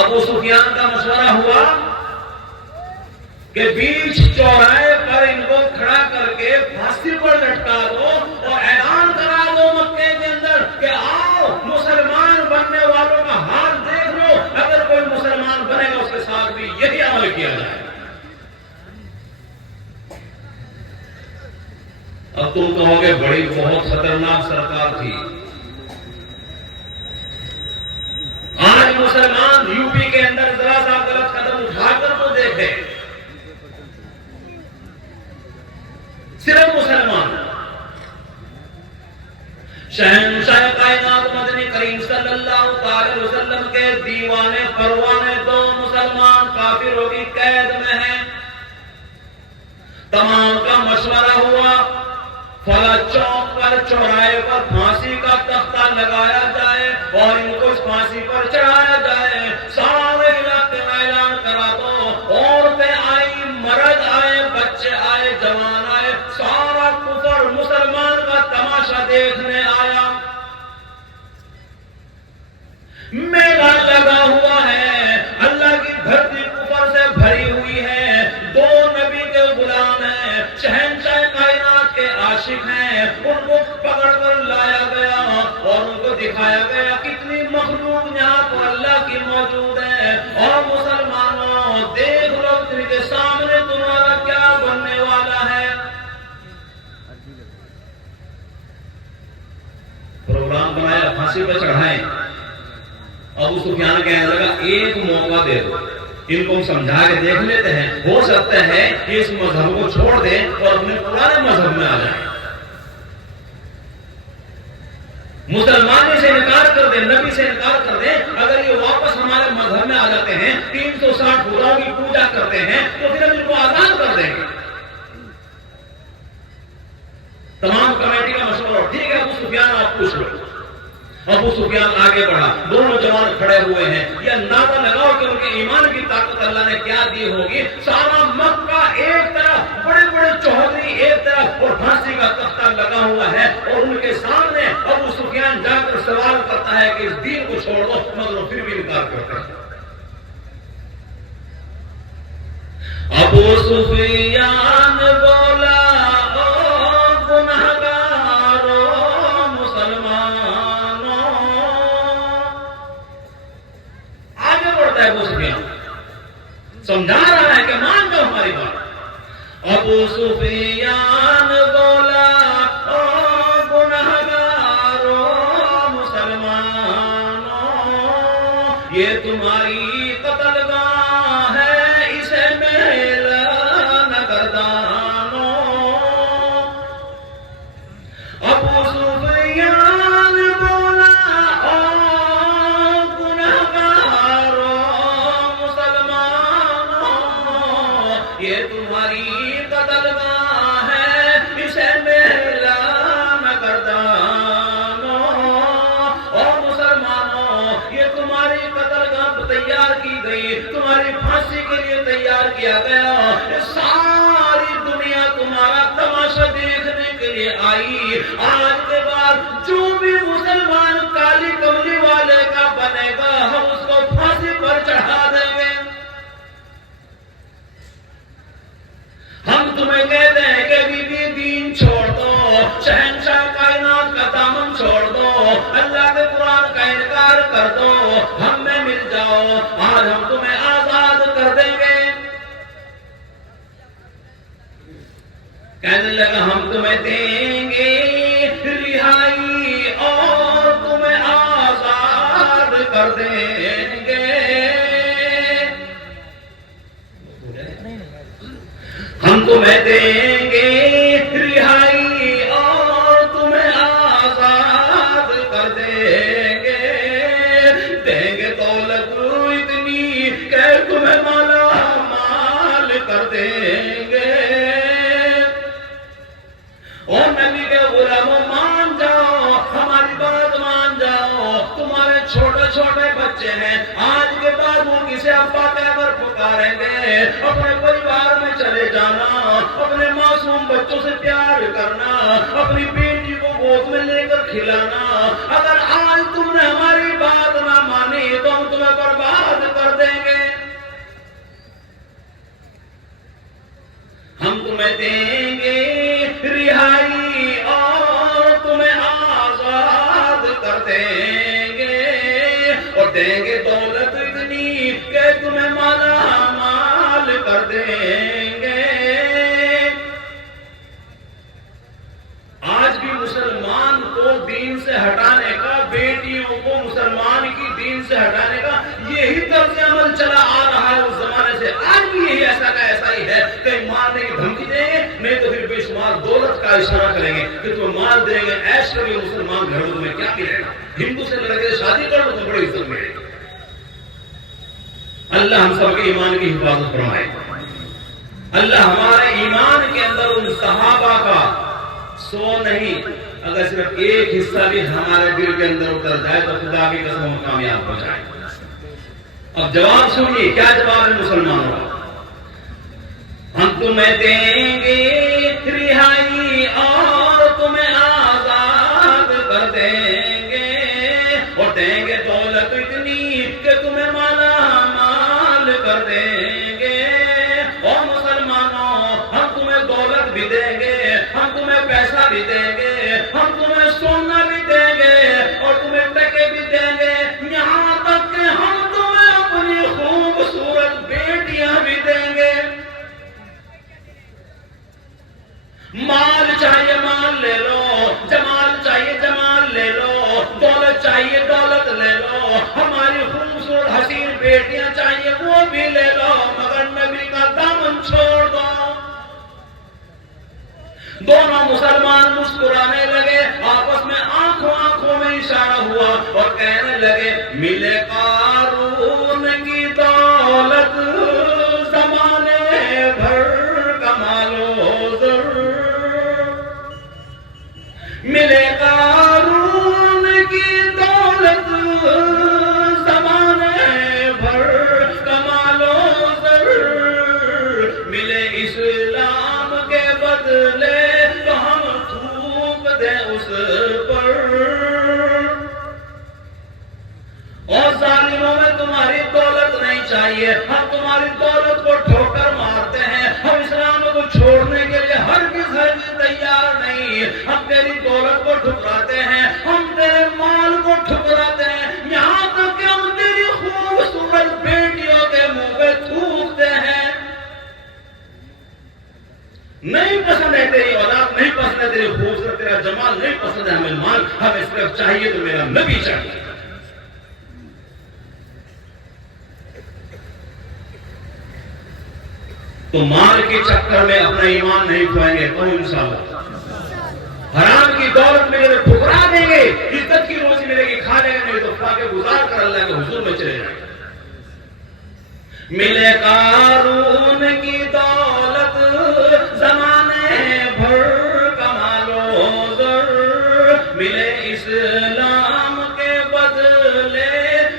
ابو سفیان کا مشورہ ہوا کہ بیچ چوراہے پر ان کو کھڑا کر کے پھانسی پر لٹکا دو اور اعلان کرا دو مکے کے اندر کہ آؤ مسلمان بننے والوں کا حال دیکھ لو، اگر کوئی مسلمان بنے گا اس کے ساتھ بھی یہی عمل کیا جائے۔ اب تم کہو گے بڑی بہت خطرناک سرکار تھی۔ آج مسلمان یو پی کے اندر ذرا سا غلط قدم اٹھا کر تو دیکھے، صرف مسلمان شہنشاہ کائنات مدنی کریم صلی اللہ تعالی وسلم کے دیوانے پروانے دو مسلمان کافروں کی قید میں ہیں۔ تمام کا مشورہ ہوا فلاں چوک پر چوراہے پر پھانسی کا تختہ لگایا جائے اور ان کو اس پھانسی پر چڑھایا جائے۔ سارے علاقے میں اعلان کرا دو، عورتیں آئی، مرد آئے، بچے آئے، جوان آئے، سارا کفر مسلمان کا تماشا دیکھنے آیا۔ میلہ لگا ہوا ہے، اللہ کی دھرتی کفر سے بھری ہوئی ہے، دو نبی کے غلام ہیں، شہنشاہ کائنات کے عاشق ہیں، ان کو پکڑ کر لایا گیا اور ان کو دکھایا گیا کتنی مخلوق یہاں پر اللہ کی موجود ہے، اور مسلمانوں دیکھ لو ان کے سامنے تمہارا کیا بننے والا ہے۔ پروگرام بنایا، پھانسی پہ چڑھائیں۔ ابو سفیان کہنے لگا ایک موقع دے دو، ان کو ہم سمجھا کے دیکھ لیتے ہیں، ہو سکتا ہے کہ اس مذہب کو چھوڑ دیں اور اپنے پرانے مذہب میں آ جائیں، مسلمانی سے انکار کر دیں، نبی سے انکار کر دیں۔ اگر یہ واپس ہمارے مذہب میں آ جاتے ہیں، 360 خداؤں کی پوجا کرتے ہیں، تو پھر ہم ان کو آزاد کر دیں گے۔ تمام کمیٹی کا مشورہ، ٹھیک ہے ابو سفیان آپ پوچھ لو۔ ابو سفیان آگے بڑھا، دونوں جوان کھڑے ہوئے ہیں، یہ اندازہ لگاؤ کہ ان کے ایمان کی طاقت اللہ نے کیا دی ہوگی۔ سارا مکہ ایک طرف، بڑے بڑے چوہدری ایک طرف، اور پھانسی کا تختہ لگا ہوا ہے، اور ان کے سامنے ابو سفیان جا کر سوال کرتا ہے کہ اس دین کو چھوڑ دو، مگر وہ پھر بھی انکار کرتے ہیں۔ ابو سفیان بولا سمجھا رہا ہے کہ مان جاؤ ہماری بات۔ ابو سفیان بولا او گنہگارو مسلمانوں، یہ تمہاری قتل گاہ ہے، اسے میل نہ گردانو۔ ابو سفیان بولا او گنہگارو یہ تمہاری قتل گاہ ہے، اسے میلا نہ گردانو۔ اور مسلمانوں یہ تمہاری قتل گاہ تیار کی گئی، تمہاری پھانسی کے لیے تیار کیا گیا، ساری دنیا تمہارا تماشا دیکھنے کے لیے آئی۔ آج کے بعد جو بھی مسلمان کالی کملی والے کا بنے گا، ہم اس کو پھانسی پر چڑھا دیں گے۔ ہم تمہیں کہتے ہیں کہ بی دین چھوڑ دو، شہنشاہ کائنات کا دامن چھوڑ دو، اللہ کے قرآن کا انکار کر دو، ہم میں مل جاؤ، آج ہم تمہیں آزاد کر دیں گے۔ کہنے لگا ہم تمہیں دیں گے رہائی اور تمہیں آزاد کر دیں گے۔ ہم تمہیں دیں گے رہائی اور تمہیں آزاد کر دیں گے دولت اتنی کہ تمہیں مالا مال کر دیں گے۔ اور نبی کے غلاموں مان جاؤ، ہماری بات مان جاؤ، تمہارے چھوٹے چھوٹے بچے ہیں، آج کے بعد وہ کسے ابا کہہ کر پکاریں گے، اپنے پریوار میں چلے جانا، اپنے معصوم بچوں سے پیار کرنا، اپنی بیٹی کو گود میں لے کر کھلانا۔ اگر آج تم نے ہماری بات نہ مانی تو ہم تمہیں برباد کر دیں گے دولت اتنی کہ تمہیں مالا مال کر دیں گے۔ آج بھی مسلمان کو دین سے ہٹانے کا، بیٹیوں کو مسلمان کی دین سے ہٹانے کا یہی طرز عمل چلا آ رہا ہے اس زمانے سے۔ آج بھی یہی ایسا کا ایسا ہی ہے، کہیں مارنے کی دھمکی دیں گے، نہیں تو پھر بے شمار دولت کا اشارہ کریں گے کہ تمہیں مال دیں گے، ایش کر کے مسلمان گھر میں تمہیں کیا ملے گا، ہندو سے لڑکے شادی کر لو تو بڑی عزت ملے گی۔ اللہ ہم سب کے ایمان کی حفاظت فرمائے۔ اللہ ہمارے ایمان کے اندر ان صحابہ کا سو نہیں، اگر صرف ایک حصہ بھی ہمارے دل کے اندر اتر جائے تو خدا کی قسم ہم کامیاب ہو جائیں۔ اب جواب سنیے، کیا جواب ہے مسلمانوں کا؟ ہم تمہیں دیں گے رہائی اور تمہیں آزاد کر دیں گے، اور دیں گے دولت اتنی کہ تمہیں مالا مال کر دیں گے۔ اور مسلمانوں ہم تمہیں دولت بھی دیں گے، ہم تمہیں پیسہ بھی دیں گے، ہم تمہیں سونا بھی دیں گے، اور تمہیں ٹکے بھی دیں گے، یہاں تک کہ ہم تمہیں اپنی خوبصورت بیٹیاں بھی دیں گے۔ مال چاہیے مال لے لو، جمال چاہیے جمال لے لو، دولت چاہیے دولت لے لو، ہماری خوبصورت حسین بیٹیاں چاہیے وہ بھی لے لو، مگر نبی کا دامن چھوڑ دو۔ دونوں مسلمان مسکرانے لگے، آپس میں آنکھوں میں اشارہ ہوا اور کہنے لگے ملے قارون کی دولت زمانے بھر کمالو زر، ملے قارون کی دولت زمانے بھر کمالو زر، ملے اسلام کے بدلے تو ہم تھوک دیں اس پر۔ اور ظالموں میں تمہاری دولت نہیں چاہیے، ہم تمہاری دولت کو ٹھوکر مارتے ہیں، ہم اسلام کو چھوڑنے کے لیے ہرگز تیار نہیں، ہم تیری دولت کو ٹھکراتے ہیں، ہم تیرے مال کو ٹھکراتے ہیں، یہاں تک کہ ہم تیری خوبصورت بیٹیوں کے منہ پہ تھوکتے ہیں۔ نہیں پسند ہے تیری اولاد، نہیں پسند ہے تیری خوبصورت، تیرا جمال نہیں پسند ہے ہمیں مال، ہمیں صرف چاہیے تو میرا نبی چاہیے۔ تو مال کے چکر میں اپنا ایمان نہیں کھوئیں گے، اور انشاءاللہ حرام کی دولت میں اگر ٹھکرا دیں گے، عزت کی روزی ملے گی، کھا لیں گے، نہیں تو کھا کے گزار کر اللہ کے حضور میں چلے جائیں گے۔ ملے قارون کی دولت زمانے بھر کمالو زر، ملے اسلام کے بدلے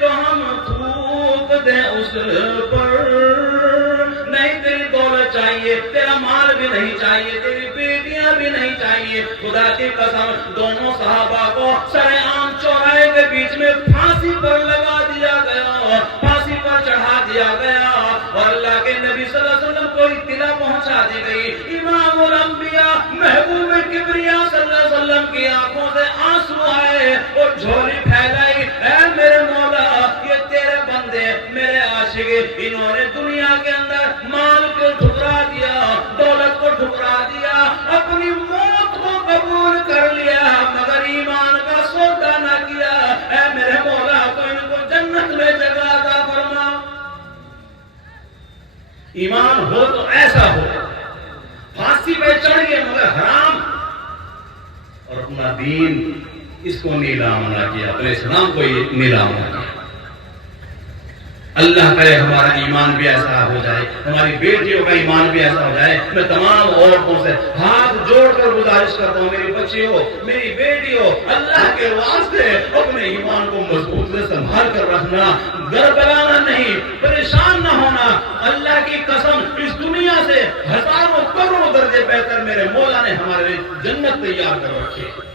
تو ہم تھوک دیں اس پر۔ نہیں تیری دولت چاہیے، تیرا مال بھی نہیں چاہیے، تیری بیٹیاں بھی نہیں چاہیے۔ خدا کی قسم دونوں صحابہ کو سر عام چوراہے کے بیچ میں پھانسی پر لگا دیا گیا، پھانسی پر چڑھا دیا گیا، اور اللہ کے نبی صلی اللہ علیہ وسلم کو اطلاع پہنچا دی گئی۔ امام الانبیاء محبوب کبریا صلی اللہ علیہ وسلم کی آنکھوں سے آنسو آئے اور جھولی پھیلائی، اے میرے مولا یہ تیرے بندے میرے عاشق، انہوں نے دنیا کے اندر مال کو ٹھکرا دیا، دولت کو ٹھکرا دیا، اپنی موت کو قبول کر لیا، مگر ایمان کا سودا نہ کیا۔ اے میرے مولا تو ان کو جنت میں جگہ عطا فرما۔ ایمان ہو تو ایسا ہو، پھانسی پہ چڑھ گئے مگر حرام، اور اپنا دین اس کو نیلام نہ کیا، اپنے اسلام کو نیلام نہ کیا۔ اللہ کرے ہمارا ایمان بھی ایسا ہو جائے، ہماری بیٹیوں کا ایمان بھی ایسا ہو جائے۔ میں تمام عورتوں سے ہاتھ جوڑ کر گزارش کرتا ہوں، میری بچی ہو، میری بیٹی ہو، اللہ کے واسطے اپنے ایمان کو مضبوط سے سنبھال کر رکھنا، گڑبڑانا نہیں، پریشان نہ ہونا۔ اللہ کی قسم اس دنیا سے ہزاروں کروڑوں درجے بہتر میرے مولا نے ہمارے لیے جنت تیار کر رکھی ہے۔